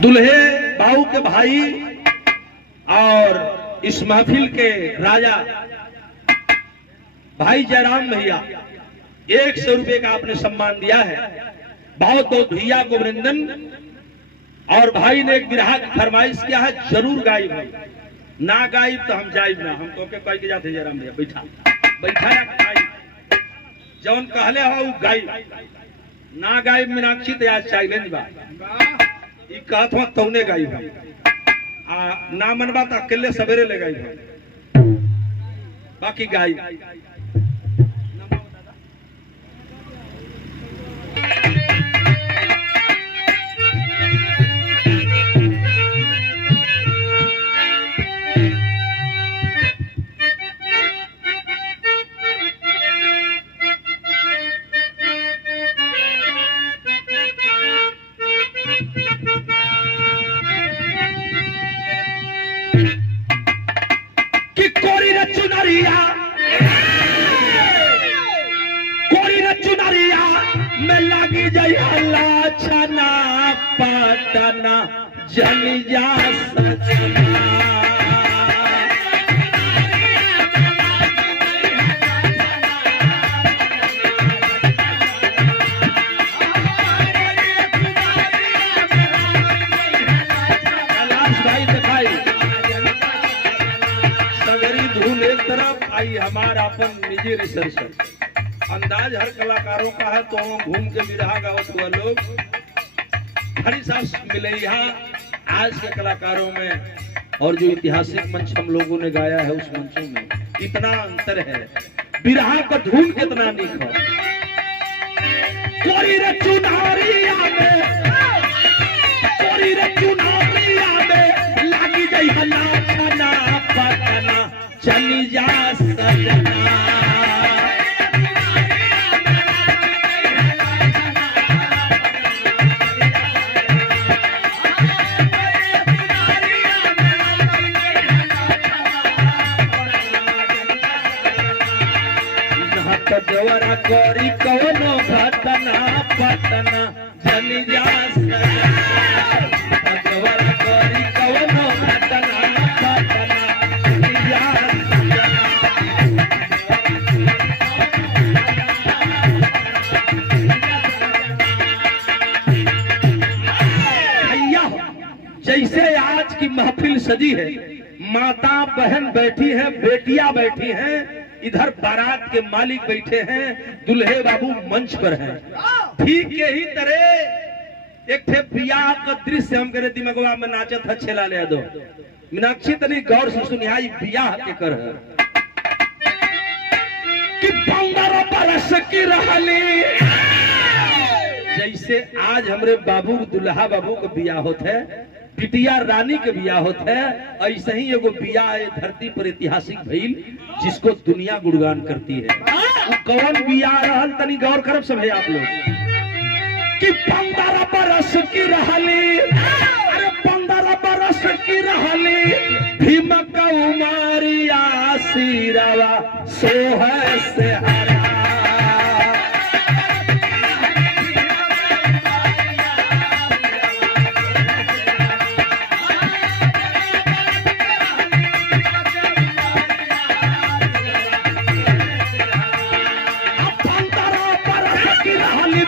दुल्हे बाऊ के भाई और इस महफिल के राजा भाई जयराम भैया 100 रुपए का आपने सम्मान दिया है। बहुत बहुत भैया को अभिनंदन। और भाई ने एक बिरहा की फरमाइश किया है, जरूर गाइब भाई, ना गाइब तो हम जाइब ना। हम तो कह के जाते जयराम भैया बैठा बैठा या गाइब जौन कहले हो गाइब, ना गाइब मीनाक्षी तो आज चैलेंज बा ई कहत हो तौने गाइब आ ना मनबा तो अकेले सवेरे ले गाइब बाकी गाइब। पटना जन जा सजना भाई दिखाई सगरी धुन एक तरफ आई हमारा अपन निजी रिसर्च अंदाज हर कलाकारों का है। तो घूम के बिरहा गावत हुआ लोग हरी साहब मिले यहाँ आज के कलाकारों में और जो ऐतिहासिक मंच हम लोगों ने गाया है उस मंचों में कितना अंतर है। बिरहा का धुन कितना निखा कोरी रे चुनारिया में लागी जाई हला छना पटना चली जा सजना देवरा कोरी कवनो घटना पटना जनी जा सजना देवरा कोरी कवनो घटना पटना जनी जा भैया जैसे आज की महफिल सजी है, माता बहन बैठी है, बेटियां बैठी हैं, इधर बारात के मालिक बैठे हैं, दुल्हे बाबू मंच पर हैं। ठीक यही तरह एक थे बियाह का दृश्य हम करे दिमागवा में नाचत है छेला ले दो मीनाक्षी तनी गौर से सुनिहाई बियाह के कर है कि 15 बरस की रहली जैसे आज हमरे बाबू दुल्हा बाबू का बियाह होता है, बिटिया रानी के बियाह होता है, ऐसे ही एगो बियाह है धरती पर ऐतिहासिक भइल जिसको दुनिया गुणगान करती है। कौन बियाह रहल तनी गौर करब सब है आप लोग कि 15 बरस की रहली, अरे 15 बरस की रहली भीम का उमरिया सिरवा सोह से हरा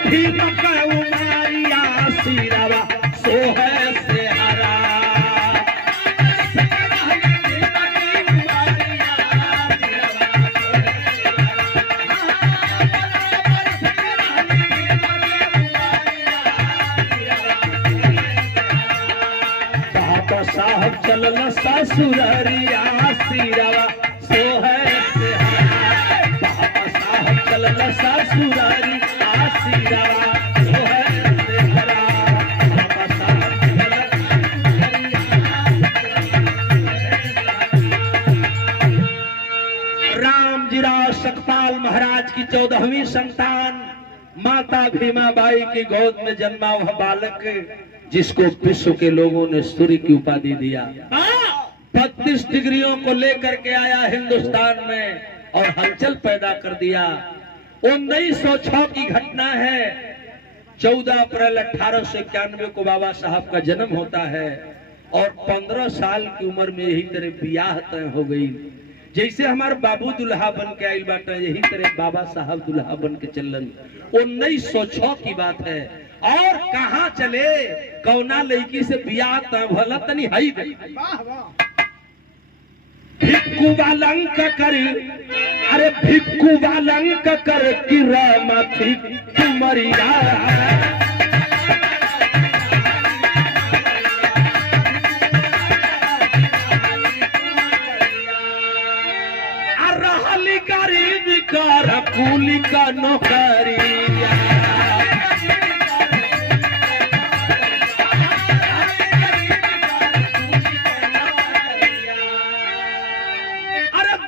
भीम का उमरिया सिरवा सोह से हरा बाबा साहब चलल ससुररिया सिरवा सोह से हरा बाबा साहब चलल ससुररिया राम जी राव सकपाल महाराज की 14वीं संतान माता भीमाबाई की गोद में जन्मा वह बालक जिसको विश्व के लोगों ने सूर्य की उपाधि दिया, 32 डिग्रियों को लेकर के आया हिंदुस्तान में और हलचल पैदा कर दिया। 1906 की घटना है 14 अप्रैल 1891 को बाबा साहब का जन्म होता है और 15 साल की उम्र में यही तरह ब्याह तय हो गई। जैसे हमारे बाबू दुल्हा बन के आयल बाटा, यही तरह बाबा साहब दुल्हा बन के चलन। 1906 की बात है। और कहाँ चले, कौना लड़की से ब्याह तय भला तनी हई गई। भिक्कू वालंक कर, अरे भिक्कू वालंक कर कि रामा भिक्कू मरिया। रहली गरीब कर कूली का नौकरिया।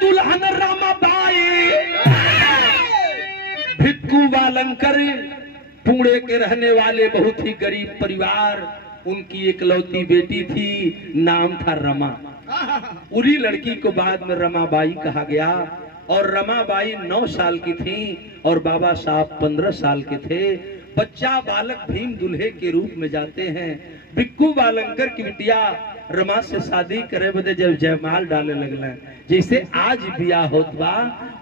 दुल्हन रमाबाई भिक्कू वालंकर पुणे के रहने वाले बहुत ही गरीब परिवार, उनकी एकलौती बेटी थी, नाम था रमा। उरी लड़की को बाद में रमाबाई कहा गया। और रमाबाई 9 साल की थी और बाबा साहब 15 साल के थे। बच्चा बालक भीम दुल्हे के रूप में जाते हैं। भिक्कू वालंकर की बिटिया रमा से शादी करे बदे जब जयमाल डाले लगल, जैसे आज बियाह होत बा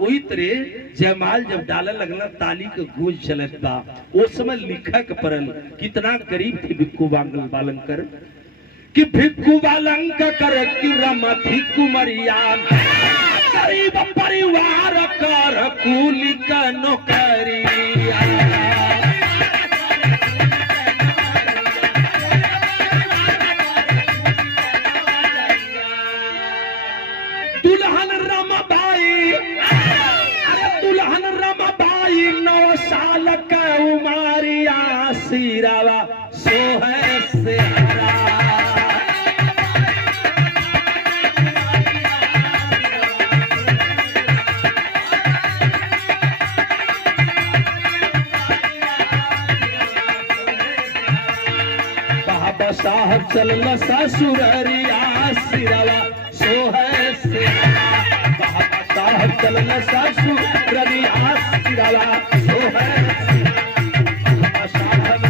वही तरह जयमाल जब डाले लगल ताली के गूंज चलत बा। उस समय लिखा के पड़ल, कितना गरीब थी भिक्कू वालंकर कि भिक्कू वालंकर की रमा भिक्कू मरिया। गरीब परिवार कर कूली का नौकरिया। दुल्हन रमाबाई, अरे दुल्हन रमाबाई 9 साल का उमारिया। सिरावा सोहे से हरा। बाबा साहब चलना ससुररिया। सिरावा सोहे से बाबा साहब चलना ससुररिया। सिरावा सोहे बाबा साहब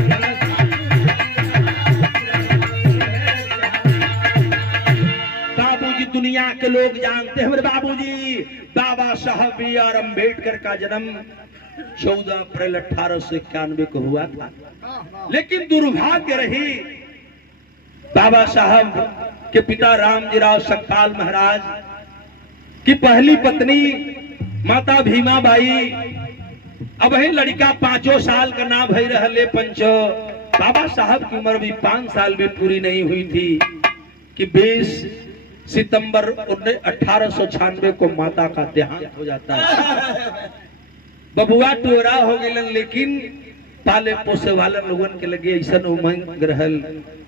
बाबूजी दुनिया के लोग जानते हैं मेरे बाबूजी। बाबा साहब बी आर अम्बेडकर का जन्म 14 अप्रैल 1891 को हुआ था। लेकिन दुर्भाग्य रही, बाबा साहब के पिता रामजीराव सकपाल महाराज की पहली पत्नी माता भीमाबाई, अब ही लड़का 5 साल का नाम भई रहले पंचो। बाबा साहब की उम्र भी 5 साल भी पूरी नहीं हुई थी कि 20 सितंबर 1896 को माता का देहांत हो जाता है। बबुआ टोरा हो गए, लेकिन पाले पोसे वाले लोगन के लगे ऐसा उमंग रहल,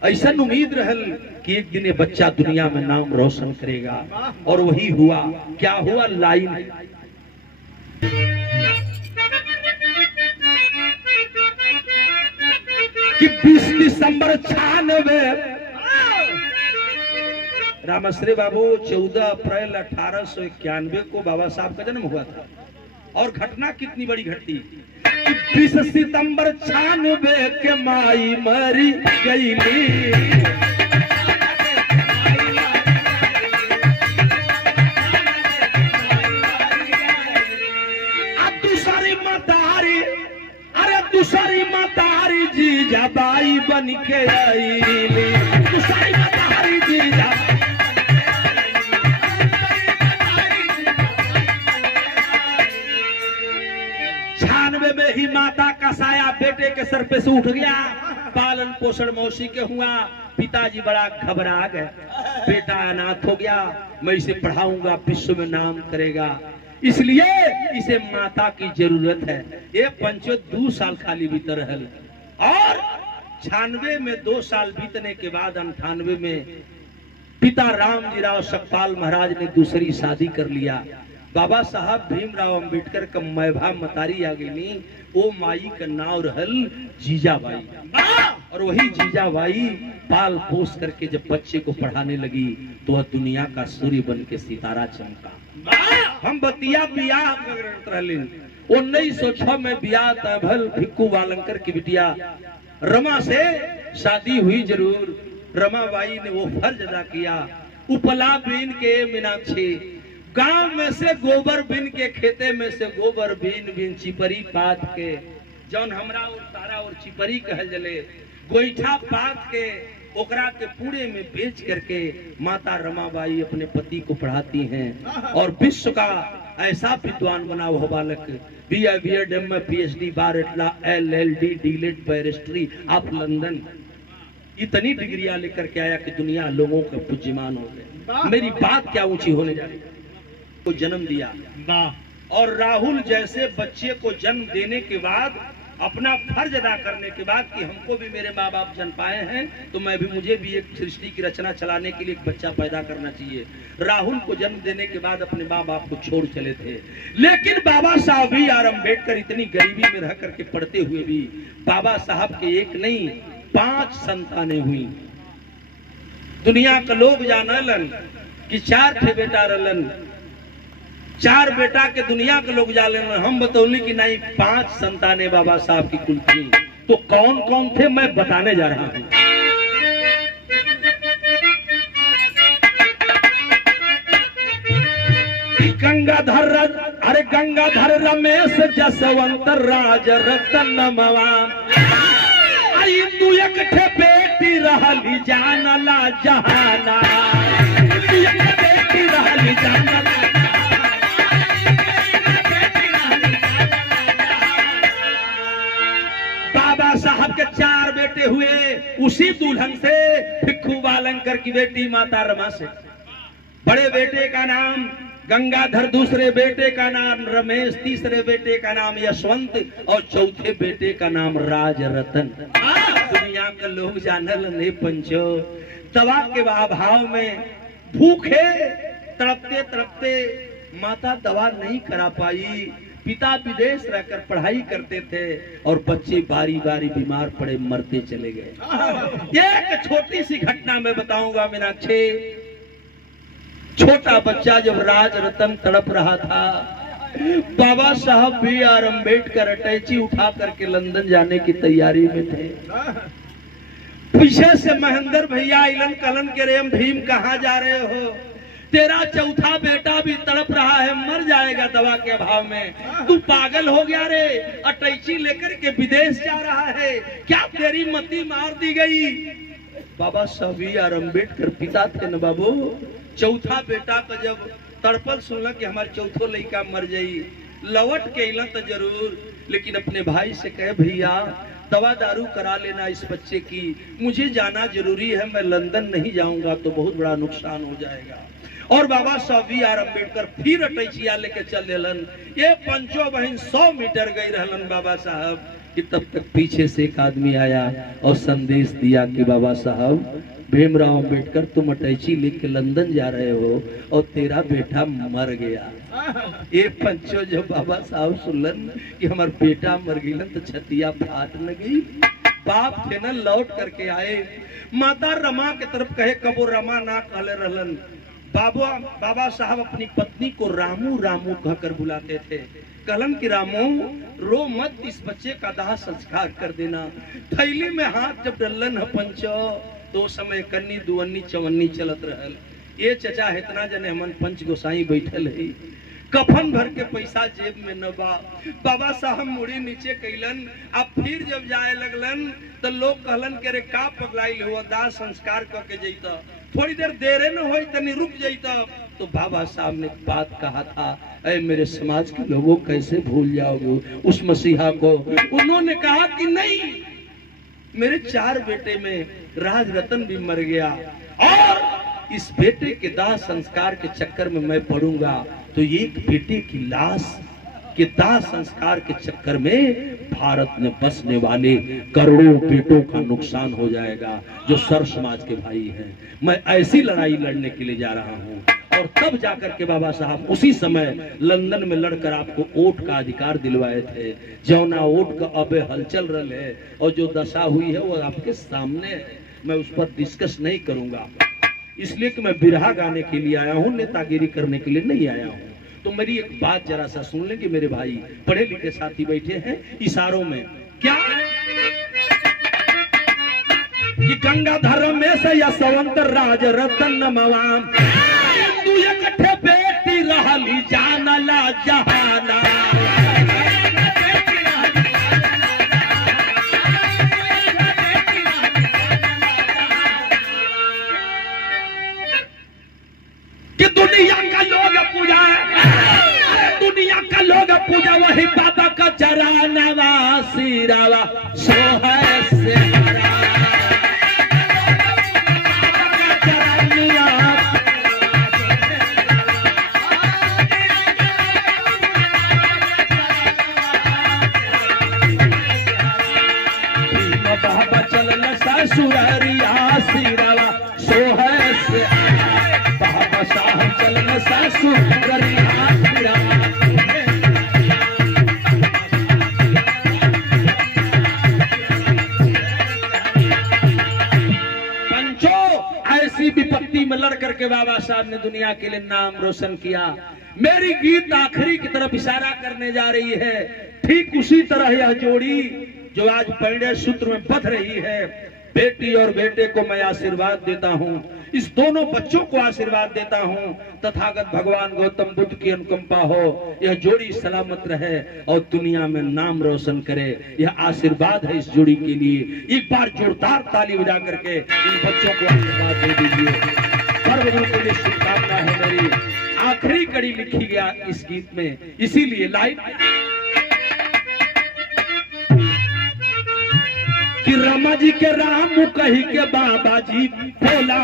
ऐसा उम्मीद रहल कि एक दिन ये बच्चा दुनिया में नाम रोशन करेगा। और वही हुआ। क्या हुआ, लाइन कि 20 दिसंबर 96 रामश्री बाबू 14 अप्रैल 1891 को बाबा साहब का जन्म हुआ था। और घटना कितनी बड़ी घटी कि 20 सितंबर 96 के माई मरी गई। दूसरी मतारी, अरे दूसरी मतारी जीजाबाई बन के आई। दूसरी मतारी जीजा 96 में ही माता का साया बेटे के सर पे से उठ गया। पालन पोषण मौसी के हुआ। पिताजी बड़ा घबरा गए, बेटा अनाथ हो गया, मैं इसे पढ़ाऊंगा, विश्व में नाम करेगा, इसलिए इसे माता की जरूरत है। ये पंचो 2 साल खाली बीतर रहल। और 96 में 2 साल बीतने के बाद 98 में पिता रामजीराव सकपाल महाराज ने दूसरी शादी कर लिया। बाबा साहब भीमराव अंबेडकर का मैभा मतारी आ गई। वो माई का नाम रहल जीजाबाई। और वही जीजाबाई पाल पोस करके जब बच्चे को पढ़ाने लगी तो वह दुनिया का सूर्य बन के सितारा चमका। हम बतिया बियाह रहली 1906 में बिया तभल भिक्कू वालंकर की बिटिया रमा से शादी हुई जरूर। रमाबाई ने वो फर्ज अदा किया, उपला बीन के मीनाक्षी, गांव में से गोबर बीन के, खेते में से गोबर बीन बीन चिपरी पात के, जौन हमरा और तारा और चिपरी कहल जले, गोईठा पात के ओकरा के पूरे में बेच करके माता रमाबाई अपने पति को पढ़ाती हैं और विश्व का ऐसा विद्वान बना हुआ बालक BA B.Ed M.A PhD bar at law LLD D Litt barrister of London, इतनी डिग्रियां लेकर के आया कि दुनिया लोगों का पूज्यमान हो गए। मेरी बात क्या ऊंची होने जा रही है, को जन्म दिया और राहुल जैसे बच्चे को जन्म देने के बाद अपना फर्ज अदा करने के बाद कि हमको भी मेरे माँ बाप जन्म पाए हैं तो मुझे भी एक सृष्टि की रचना चलाने के लिए एक बच्चा पैदा करना चाहिए। राहुल को जन्म देने के बाद अपने माँ बाप को छोड़ चले थे, लेकिन बाबा साहब भी आर अम्बेडकर इतनी गरीबी में रह करके पढ़ते हुए भी बाबा साहब के एक नहीं 5 संतानें हुई। दुनिया का लोग जानलन कि 4 थे बेटा रलन, 4 बेटा के दुनिया के लोग जाने, हम बतौली कि नहीं 5 संतानें बाबा साहब की कुल थी। तो कौन कौन थे मैं बताने जा रहा हूं। गंगाधर, अरे गंगाधर रमेश जसवंत राज रतन मवा, तू एक ठे बेटी रहली जानला जहाना, तू एक बेटी रहली जानला। बाबा साहब के 4 बेटे हुए, उसी दुल्हन से भिक्खू वालंकर की बेटी माता रमा से। बड़े बेटे का नाम गंगाधर, दूसरे बेटे का नाम रमेश, तीसरे बेटे का नाम यशवंत और चौथे बेटे का नाम राज रतन। दुनिया के लोग जानल नहीं पंचो, दवा के अभाव में भूखे तड़पते तड़पते माता दवा नहीं करा पाई, पिता विदेश रहकर पढ़ाई करते थे और बच्चे बारी बारी बीमार पड़े मरते चले गए। एक छोटी सी घटना मैं बताऊंगा मीनाक्षी। छोटा बच्चा जब राज रतन तड़प रहा था, बाबा साहब B.R. अम्बेडकर अटैची उठा करके लंदन जाने की तैयारी में थे। पीछे से महेंद्र भैया इलन कलन के रेम भीम कहाँ जा रहे हो, तेरा चौथा बेटा भी तड़प रहा है, मर जाएगा दवा के अभाव में, तू पागल हो गया रे, अटैची लेकर के विदेश जा रहा है, क्या तेरी मति मार दी गई। बाबा साहब B.R. अम्बेडकर पिता थे न बाबू, चौथा बेटा का जब तड़पल सुनल कि हमारे चौथो लड़का मर जाई, लौट के इलन तो जरूर, लेकिन अपने भाई से कहे भैया दवा दारू करा लेना इस बच्चे की, मुझे जाना जरूरी है, मैं लंदन नहीं जाऊंगा तो बहुत बड़ा नुकसान हो जाएगा। और बाबा साहब B.R. अम्बेडकर फिर अटैचिया लेके चल दिलन। ये पंचो बहन 100 मीटर गई रहलन बाबा साहब कि तब तक पीछे से एक आदमी आया और संदेश दिया कि बाबा साहब भीमराव अम्बेडकर तुम अटैची लेके लंदन जा रहे हो और तेरा बेटा मर गया। ये पंचो जब बाबा साहब सुनलन कि हमार बेटा मर गया तो छतिया फाट न गई। बाप थे न लौट करके आए, माता रमा के तरफ कहे, कबो रमा ना कहले रहलन। बाबा साहब अपनी पत्नी को रामू रामू कहकर बुलाते थे। कहलन कि रामू रो मत, इस बच्चे का दाह संस्कार कर देना। थैली में हाथ जब डलन है पंचो तो समय कन्नी दुवन्नी चवन्नी चलत रहल। ये चचा इतना जने हमन पंच गोसाई बैठल है, कफन भर के पैसा जेब में न बा। बाबा साहब मुड़ी नीचे कैलन, अब फिर जब जाए लगलन तो लोग कहलन के रे का पगलाइल हुआ, दाह संस्कार करके जैता, थोड़ी देर देरे न हो तनी रुक जैता। तो बाबा साहब ने बात कहा था, ऐ मेरे समाज के लोगों कैसे भूल जाओगे उस मसीहा को। उन्होंने कहा कि नहीं, मेरे 4 बेटे में राज रतन भी मर गया और इस बेटे के दाह संस्कार के चक्कर में मैं पड़ूंगा तो एक बेटे की लाश के दाह संस्कार के चक्कर में भारत में बसने वाले करोड़ों बेटों का नुकसान हो जाएगा जो सर समाज के भाई हैं। मैं ऐसी लड़ाई लड़ने के लिए जा रहा हूं। और तब जाकर के बाबा साहब उसी समय लंदन में लड़कर आपको वोट का अधिकार दिलवाए थे। जौना वोट का अब हलचल रहा है और जो दशा हुई है वो आपके सामने है, मैं उस पर डिस्कस नहीं करूंगा, इसलिए कि मैं बिरहा गाने के लिए आया हूं, नेतागिरी करने के लिए नहीं आया हूं। तो मेरी एक बात जरा सा सुन लें कि मेरे भाई पढ़े लिखे साथी बैठे हैं इशारों में, क्या कि गंगाधर में से यशवंत राज रतन मवाम तू इकट्ठे बेटी रहली जानला जहाना कि दुनिया का लोग पूजा, दुनिया का लोग पूजा वही बाबा का चराना सिरावा सो है से बाबा चलन ससुरिया सिरावा सो है से बाबा साहब चलन ससुरिया सिरावा। ऐसी विपत्ति में लड़ करके बाबा साहब ने दुनिया के लिए नाम रोशन किया। मेरी गीत आखिरी की तरफ इशारा करने जा रही है। ठीक उसी तरह यह जोड़ी जो आज परिणय सूत्र में बंध रही है, बेटी और बेटे को मैं आशीर्वाद देता हूं, इस दोनों बच्चों को आशीर्वाद देता हूं। तथागत भगवान गौतम बुद्ध की अनुकंपा हो, यह जोड़ी सलामत रहे और दुनिया में नाम रोशन करे, यह आशीर्वाद है इस जोड़ी के लिए। एक बार जोरदार ताली बजा करके इन बच्चों को आशीर्वाद दे दीजिए। पर्व के लिए शुभकामना है मेरी। आखिरी कड़ी लिखी गया इस गीत में, इसीलिए लाइन कि रमा जी के राम कही के बाबा जी बोला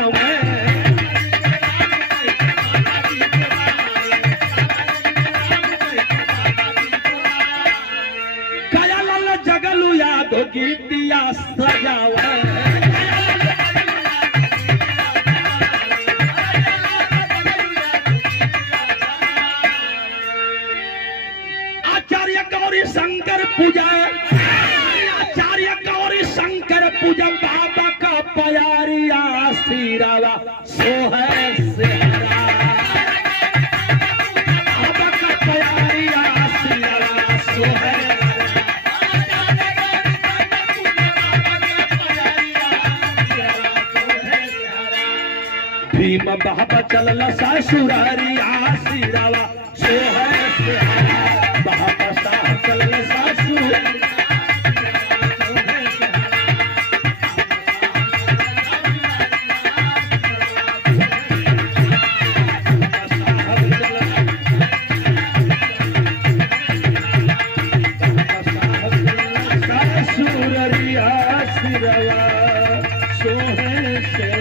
काया लाल जगलू याद गीतिया सजावा आचार्य गौरी शंकर पूजा, आचार्य गौरी शंकर पूजा बाबा का प्यारिया सिरावा सो है सेहरा बाबा का प्यारिया सिरावा सो है। भीम बाबा चलल ससुरिया सिरावा सो है सेहरा बाबा साहब चलल ससुर सोहे से